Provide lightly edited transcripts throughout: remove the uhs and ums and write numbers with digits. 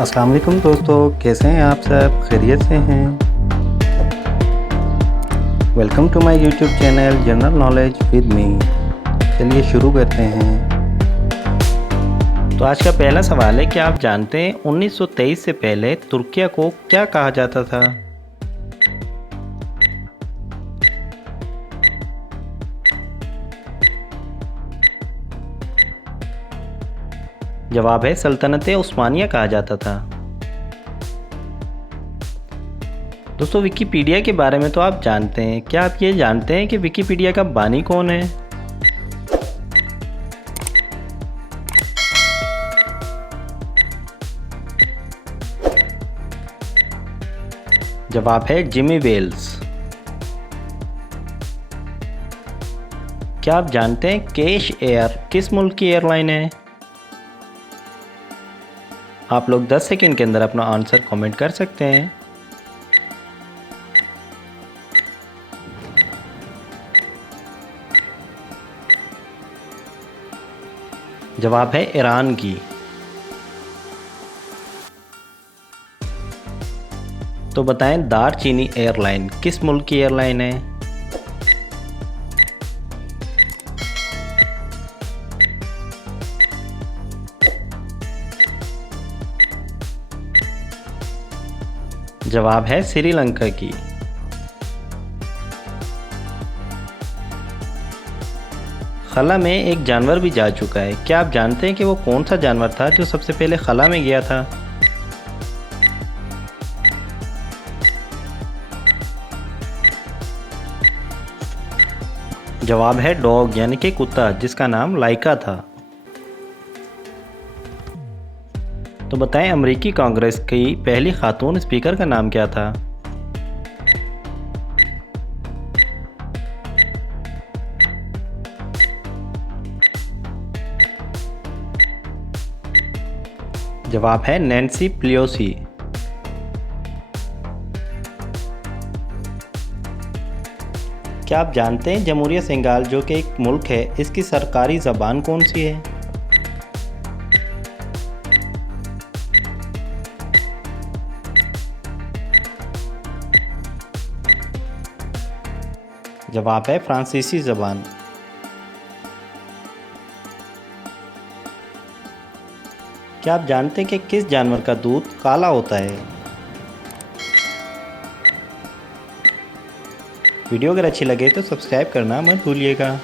अस्सलाम वालेकुम दोस्तों, कैसे हैं आप सब? खैरियत से हैं? Welcome to my YouTube channel general knowledge with me. चलिए शुरू करते हैं। तो आज का पहला सवाल है कि आप जानते हैं 1923 से पहले तुर्किया को क्या कहा जाता था? जवाब है सल्तनत उस्मानिया कहा जाता था। दोस्तों, विकिपीडिया के बारे में तो आप जानते हैं। क्या आप ये जानते हैं कि विकिपीडिया का बानी कौन है? जवाब है जिमी वेल्स। क्या आप जानते हैं कैश एयर किस मुल्क की एयरलाइन है? आप लोग 10 सेकंड के अंदर अपना आंसर कमेंट कर सकते हैं। जवाब है ईरान की। तो बताएं दारचीनी एयरलाइन किस मुल्क की एयरलाइन है? जवाब है श्रीलंका की। खला में एक जानवर भी जा चुका है। क्या आप जानते हैं कि वो कौन सा जानवर था जो सबसे पहले खला में गया था? जवाब है डॉग यानी कि कुत्ता, जिसका नाम लाइका था। तो बताएं अमेरिकी कांग्रेस की पहली खातून स्पीकर का नाम क्या था? जवाब है नैन्सी पेलोसी। क्या आप जानते हैं जमहूरियत सेनेगल जो कि एक मुल्क है, इसकी सरकारी ज़बान कौन सी है? जवाब है फ्रांसीसी ज़बान। क्या आप जानते हैं कि किस जानवर का दूध काला होता है? वीडियो अगर अच्छी लगे तो सब्सक्राइब करना मत भूलिएगा।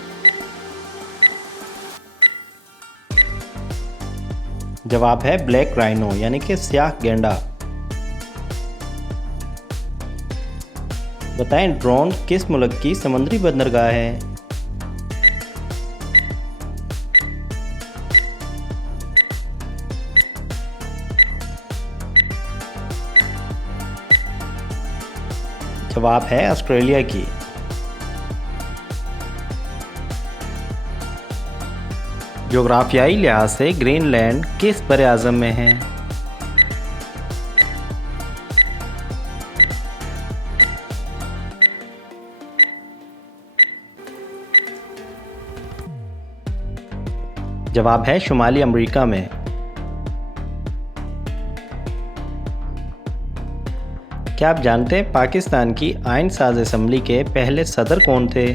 जवाब है ब्लैक राइनो यानी कि स्याह गैंडा। बताएं ड्रोन किस मुल्क की समुद्री बंदरगाह है? जवाब है ऑस्ट्रेलिया की। जोग्राफियाई लिहाज से ग्रीनलैंड किस बरे-आज़म में है? जवाब है शुमाली अमेरिका में। क्या आप जानते हैं पाकिस्तान की आइन साज असम्बली के पहले सदर कौन थे?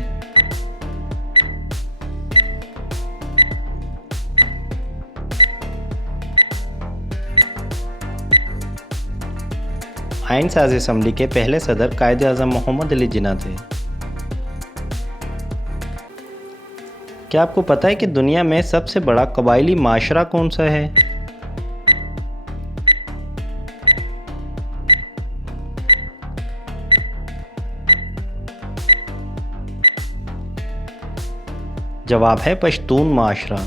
आइन साज असम्बली के पहले सदर कायदे आज़म मोहम्मद अली जिन्ना थे। क्या आपको पता है कि दुनिया में सबसे बड़ा कबायली माशरा कौन सा है? जवाब है पश्तून माशरा।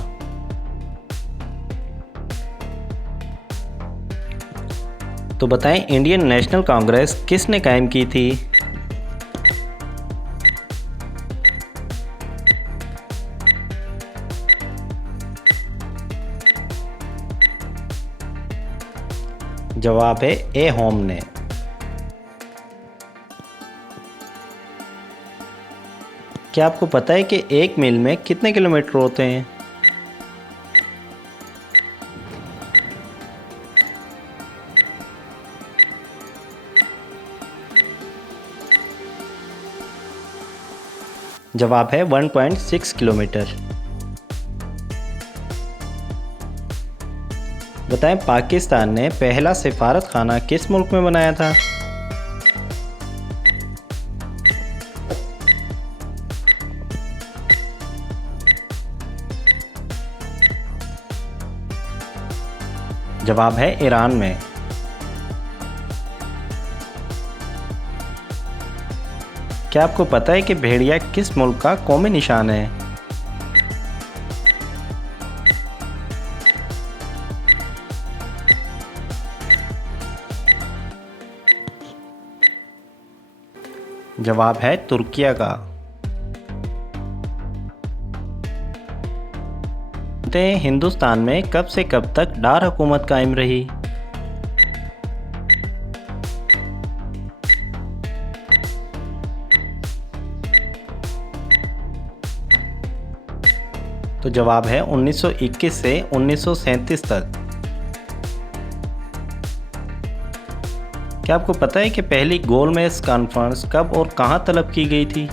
तो बताएं इंडियन नेशनल कांग्रेस किसने कायम की थी? जवाब है ए होम ने। क्या आपको पता है कि एक मील में कितने किलोमीटर होते हैं? जवाब है 1.6 किलोमीटर। बताएं पाकिस्तान ने पहला सिफारत खाना किस मुल्क में बनाया था? जवाब है ईरान में। क्या आपको पता है कि भेड़िया किस मुल्क का कौमी निशान है? जवाब है तुर्किया का। हिंदुस्तान में कब से कब तक डार हुकूमत कायम रही? तो जवाब है 1921 से 1937 तक। क्या आपको पता है कि पहली गोलमेज कॉन्फ्रेंस कब और कहां तलब की गई थी?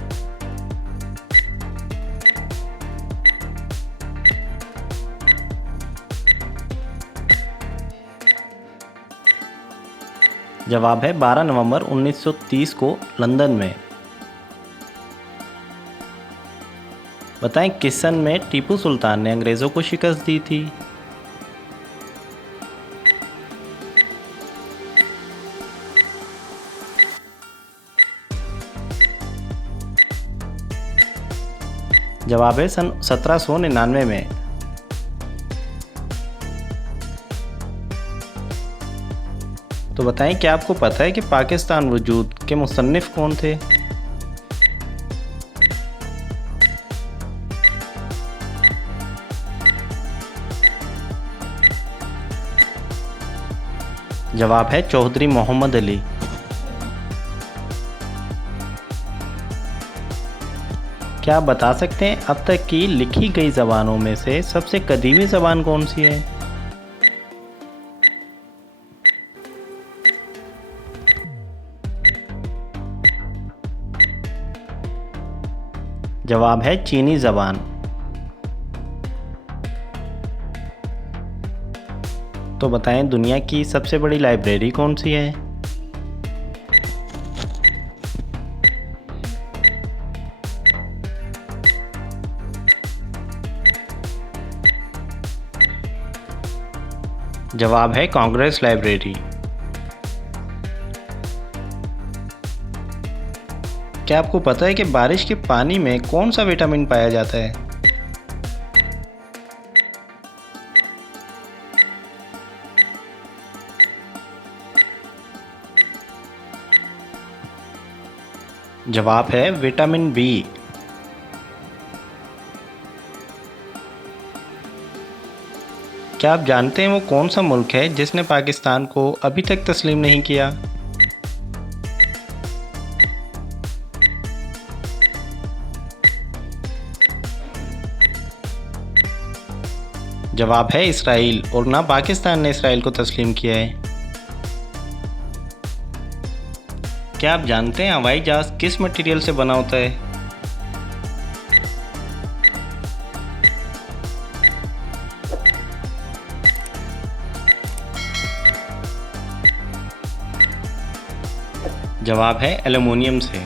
जवाब है 12 नवंबर 1930 को लंदन में। बताएं किस सन में टीपू सुल्तान ने अंग्रेज़ों को शिकस्त दी थी? जवाब है सन 1799 में। तो बताएं क्या आपको पता है कि पाकिस्तान वजूद के मुसन्निफ कौन थे? जवाब है चौधरी मोहम्मद अली। क्या आप बता सकते हैं अब तक की लिखी गई ज़बानों में से सबसे कदीमी ज़बान कौन सी है? जवाब है चीनी ज़बान। तो बताएं दुनिया की सबसे बड़ी लाइब्रेरी कौन सी है? जवाब है कांग्रेस लाइब्रेरी। क्या आपको पता है कि बारिश के पानी में कौन सा विटामिन पाया जाता है? जवाब है विटामिन बी। क्या आप जानते हैं वो कौन सा मुल्क है जिसने पाकिस्तान को अभी तक तस्लीम नहीं किया? जवाब है इसराइल, और ना पाकिस्तान ने इसराइल को तस्लीम किया है। क्या आप जानते हैं हवाई जहाज किस मटेरियल से बना होता है? जवाब है एल्युमिनियम से,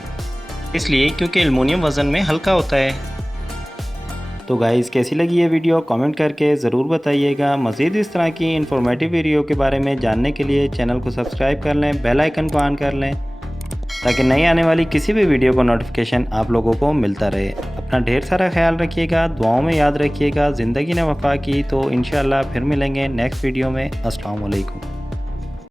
इसलिए क्योंकि एल्युमिनियम वज़न में हल्का होता है। तो गाइस कैसी लगी ये वीडियो कमेंट करके ज़रूर बताइएगा। मज़ीद इस तरह की इन्फॉर्मेटिव वीडियो के बारे में जानने के लिए चैनल को सब्सक्राइब कर लें, बेल आइकन को ऑन कर लें ताकि नई आने वाली किसी भी वीडियो को नोटिफिकेशन आप लोगों को मिलता रहे। अपना ढेर सारा ख्याल रखिएगा, दुआओं में याद रखिएगा। ज़िंदगी ने वफ़ा की तो इंशाअल्लाह फिर मिलेंगे नेक्स्ट वीडियो में। अस्सलाम वालेकुम।